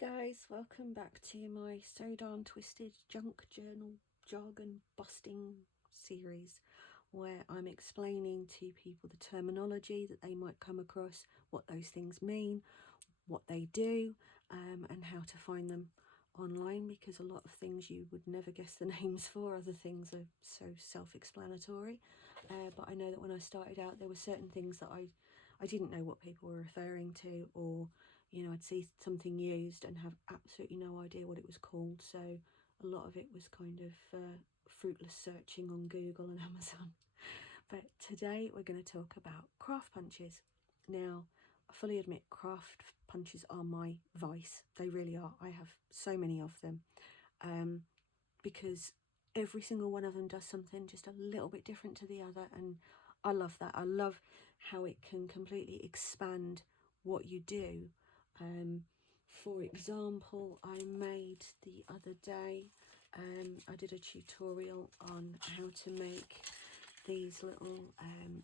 guys, welcome back to my So Darn Twisted Junk Journal Jargon Busting series, where I'm explaining to people the terminology that they might come across, what those things mean, what they do, and how to find them online, because a lot of things you would never guess the names for. Other things are so self-explanatory, but I know that when I started out there were certain things that I didn't know what people were referring to, or I'd see something used and have absolutely no idea what it was called. So a lot of it was kind of fruitless searching on Google and Amazon. But today we're going to talk about craft punches. Now, I fully admit craft punches are my vice. They really are. I have so many of them, because every single one of them does something just a little bit different to the other, and I love that. I love how it can completely expand what you do. For example, I made the other day, I did a tutorial on how to make these little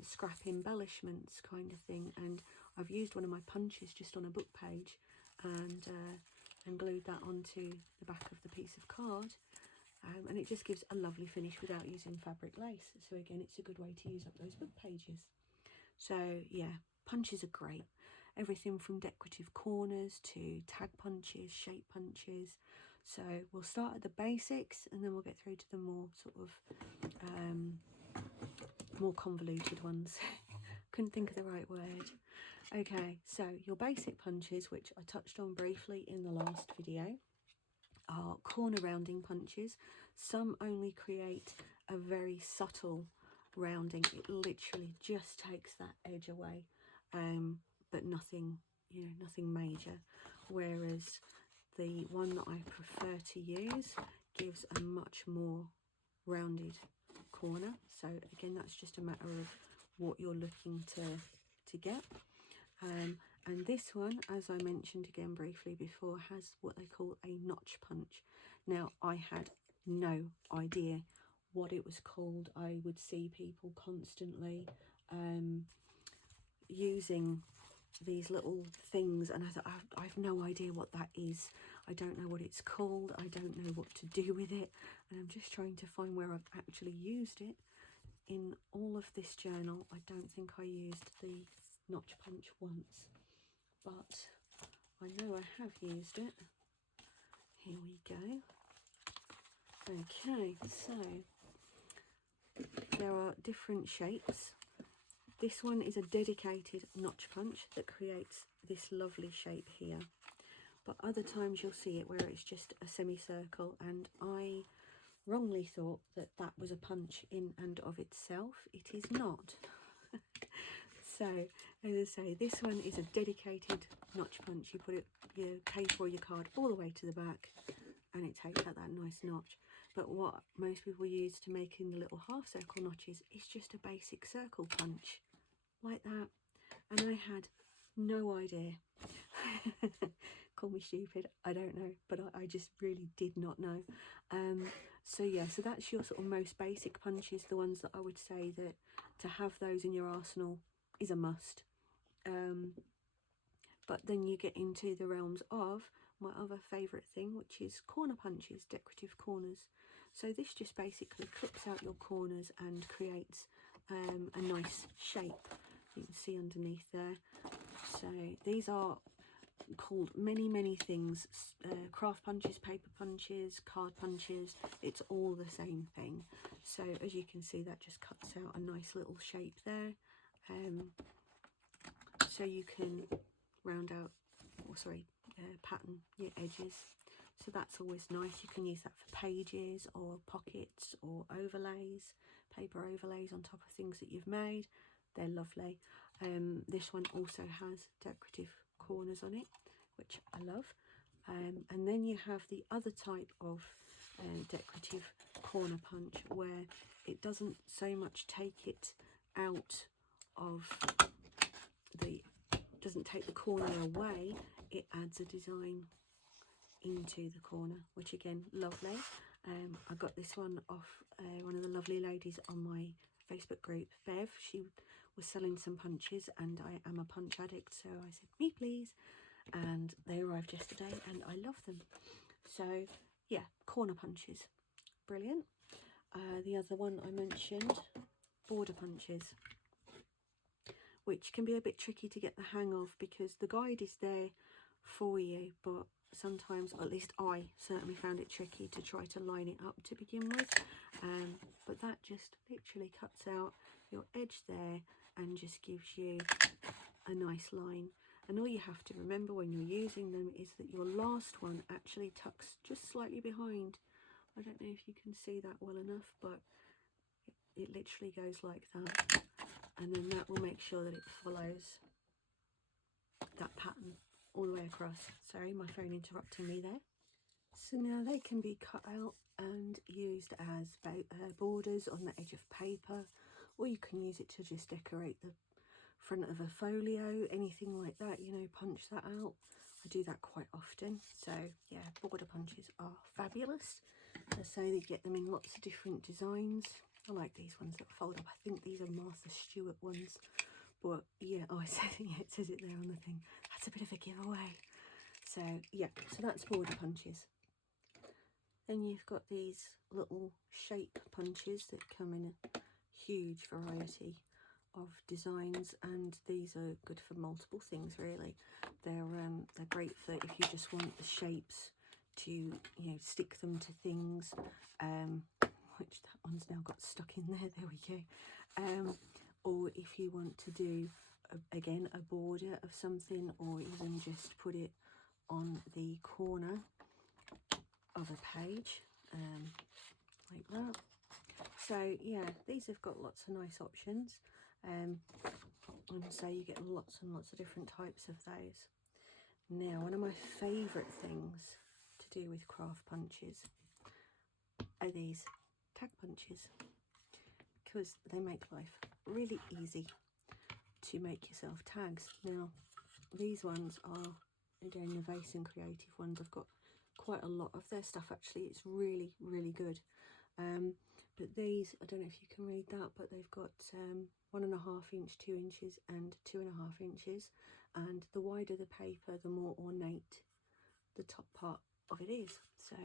scrap embellishments kind of thing, and I've used one of my punches just on a book page and glued that onto the back of the piece of card, and it just gives a lovely finish without using fabric lace. So again, it's a good way to use up those book pages. So yeah, punches are great. Everything from decorative corners to tag punches, shape punches. So we'll start at the basics and then we'll get through to the more sort of more convoluted ones. Couldn't think of the right word. Okay, so your basic punches, which I touched on briefly in the last video, are corner rounding punches. Some only create a very subtle rounding. It literally just takes that edge away, but nothing, nothing major. Whereas the one that I prefer to use gives a much more rounded corner. So again, that's just a matter of what you're looking to get. And this one, as I mentioned again briefly before, has what they call a notch punch. Now, I had no idea what it was called. I would see people constantly using these little things, and I thought, I've no idea what that is. I don't know what it's called. I don't know what to do with it, and I'm just trying to find where I've actually used it. In all of this journal, I don't think I used the notch punch once, but I know I have used it. Here we go. Okay, so there are different shapes. This one is a dedicated notch punch that creates this lovely shape here, but other times you'll see it where it's just a semicircle, and I wrongly thought that that was a punch in and of itself. It is not. So, as I say, this one is a dedicated notch punch. You put your paper or your card all the way to the back, and it takes out that nice notch. But what most people use to making the little half circle notches is just a basic circle punch, like that. And I had no idea. Call me stupid, I don't know, but I just really did not know. So yeah, so that's your sort of most basic punches, the ones that I would say that to have those in your arsenal is a must. But then you get into the realms of my other favourite thing, which is corner punches, decorative corners. So this just basically clips out your corners and creates a nice shape. You can see underneath there. So these are called many things. Craft punches, paper punches, card punches, it's all the same thing. So as you can see, that just cuts out a nice little shape there. So you can round out, pattern your edges. So that's always nice. You can use that for pages or pockets or overlays, paper overlays on top of things that you've made. They're lovely. This one also has decorative corners on it, which I love. And then you have the other type of decorative corner punch, where it doesn't so much take it out of doesn't take the corner away, it adds a design into the corner, which again, lovely. I got this one off one of the lovely ladies on my Facebook group, Bev. She was selling some punches, and I am a punch addict, so I said, me please. and they arrived yesterday and I love them. So yeah, corner punches, brilliant. The other one I mentioned, border punches, which can be a bit tricky to get the hang of because the guide is there for you, but sometimes, or at least I certainly found it tricky to try to line it up to begin with. But that just literally cuts out your edge there and just gives you a nice line. And all you have to remember when you're using them is that your last one actually tucks just slightly behind. I don't know if you can see that well enough, but it literally goes like that, and then that will make sure that it follows that pattern all the way across. Sorry, my phone interrupting me there. So now they can be cut out and used as borders on the edge of paper, or you can use it to just decorate the front of a folio, anything like that, you know, punch that out. I do that quite often. So yeah, border punches are fabulous. So they get them in lots of different designs. I like these ones that fold up. I think these are Martha Stewart ones, but yeah, oh, it says it there on the thing. That's a bit of a giveaway. So yeah, so that's border punches. Then you've got these little shape punches that come in a huge variety of designs, and these are good for multiple things really. They're great for if you just want the shapes to, you know, stick them to things, which that one's now got stuck in there, there we go. Or if you want to do again a border of something, or even just put it on the corner of a page, like that. So yeah, these have got lots of nice options, and so you get lots and lots of different types of those. Now, one of my favourite things to do with craft punches are these tag punches, because they make life really easy to make yourself tags. Now, these ones are, again, the Vase and Creative ones. I've got quite a lot of their stuff actually. It's really, really good. But these, I don't know if you can read that, but they've got 1.5 inch, 2 inches and 2.5 inches. And the wider the paper, the more ornate the top part of it is. So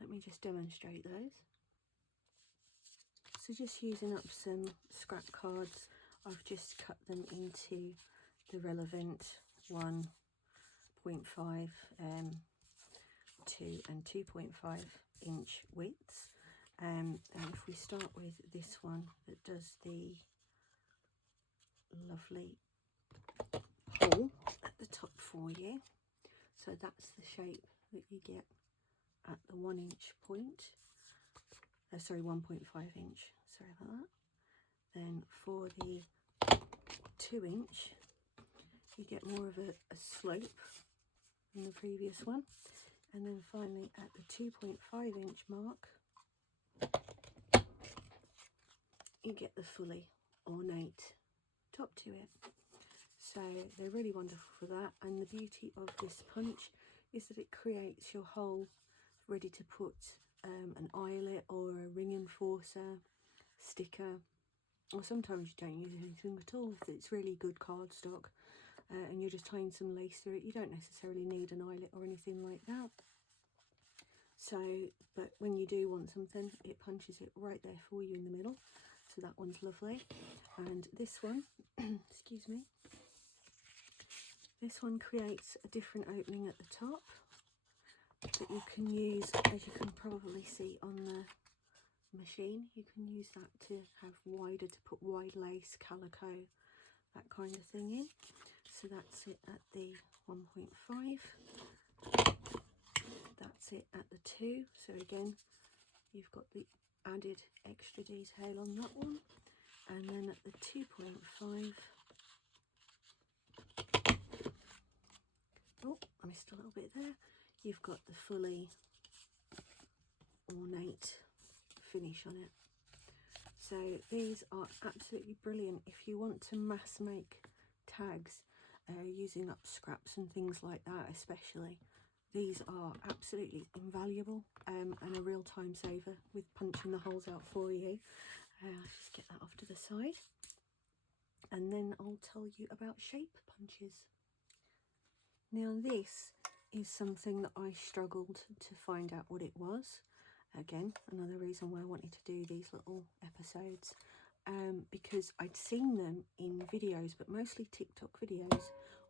let me just demonstrate those. So just using up some scrap cards, I've just cut them into the relevant 1.5, 2 and 2.5 inch widths. And if we start with this one that does the lovely hole at the top for you, so that's the shape that you get at the 1 inch point, sorry, 1.5 inch, sorry about that. Then for the 2 inch, you get more of a slope than the previous one. And then finally at the 2.5 inch mark, you get the fully ornate top to it. So they're really wonderful for that. And the beauty of this punch is that it creates your hole ready to put an eyelet or a ring enforcer, sticker, or sometimes you don't use anything at all if it's really good cardstock, and you're just tying some lace through it. You don't necessarily need an eyelet or anything like that. So, but when you do want something, it punches it right there for you in the middle. So that one's lovely. And this one, excuse me, this one creates a different opening at the top that you can use, as you can probably see on the machine. You can use that to have wider, to put wide lace, calico, that kind of thing in. So that's it at the 1.5. That's it at the 2. So again, you've got the added extra detail on that one. And then at the 2.5, oh, I missed a little bit there. You've got the fully ornate finish on it. So these are absolutely brilliant if you want to mass make tags using up scraps and things like that. Especially, these are absolutely invaluable and a real time saver with punching the holes out for you. Let's just get that off to the side, and then I'll tell you about shape punches. Now this is something that I struggled to find out what it was. Again, another reason why I wanted to do these little episodes, because I'd seen them in videos, but mostly TikTok videos,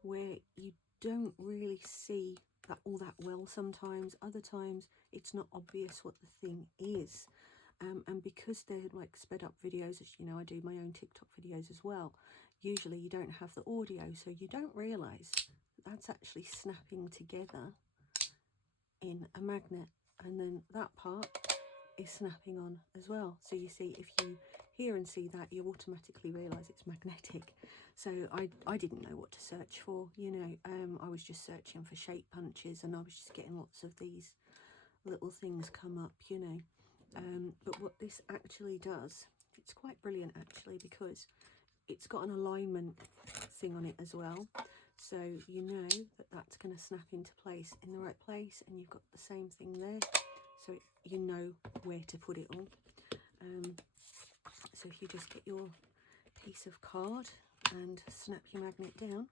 where you don't really see that all that well sometimes. Other times it's not obvious what the thing is. And because they're like sped up videos, as you know, I do my own TikTok videos as well. Usually you don't have the audio, so you don't realise that's actually snapping together in a magnet, and then that part is snapping on as well. So you see, if you hear and see that, you automatically realise it's magnetic. So I didn't know what to search for, you know. I was just searching for shape punches, and I was just getting lots of these little things come up, you know. But what this actually does, it's quite brilliant actually, because it's got an alignment thing on it as well, so you know that that's going to snap into place in the right place, and you've got the same thing there, so you know where to put it all. So if you just get your piece of card and snap your magnet down,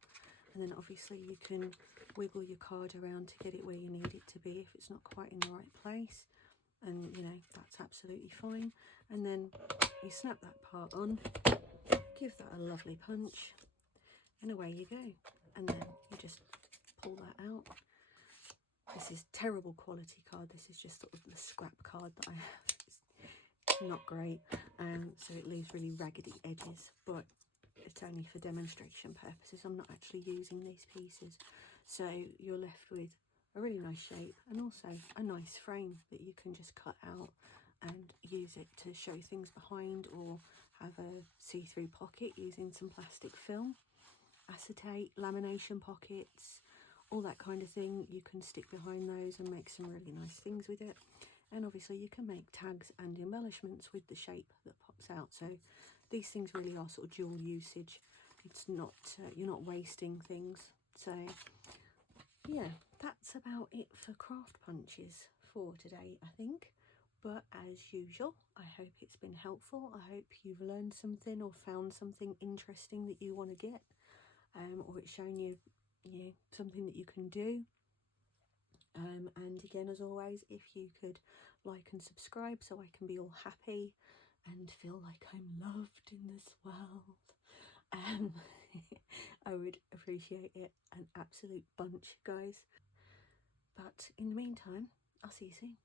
and then obviously you can wiggle your card around to get it where you need it to be if it's not quite in the right place, and you know that's absolutely fine. And then you snap that part on, give that a lovely punch, and away you go. And then you just pull that out. This is terrible quality card. This is just sort of the scrap card that I have. It's not great, so it leaves really raggedy edges, but it's only for demonstration purposes. I'm not actually using these pieces. So you're left with a really nice shape, and also a nice frame that you can just cut out and use it to show things behind, or have a see-through pocket using some plastic film, acetate, lamination pockets, all that kind of thing. You can stick behind those and make some really nice things with it. And obviously you can make tags and embellishments with the shape that pops out. So these things really are sort of dual usage. It's not, you're not wasting things. So yeah, that's about it for craft punches for today, I think. But as usual, I hope it's been helpful. I hope you've learned something or found something interesting that you want to get, or it's shown you, you know, something that you can do. And again, as always, if you could like and subscribe so I can be all happy and feel like I'm loved in this world, I would appreciate it an absolute bunch, guys. But in the meantime, I'll see you soon.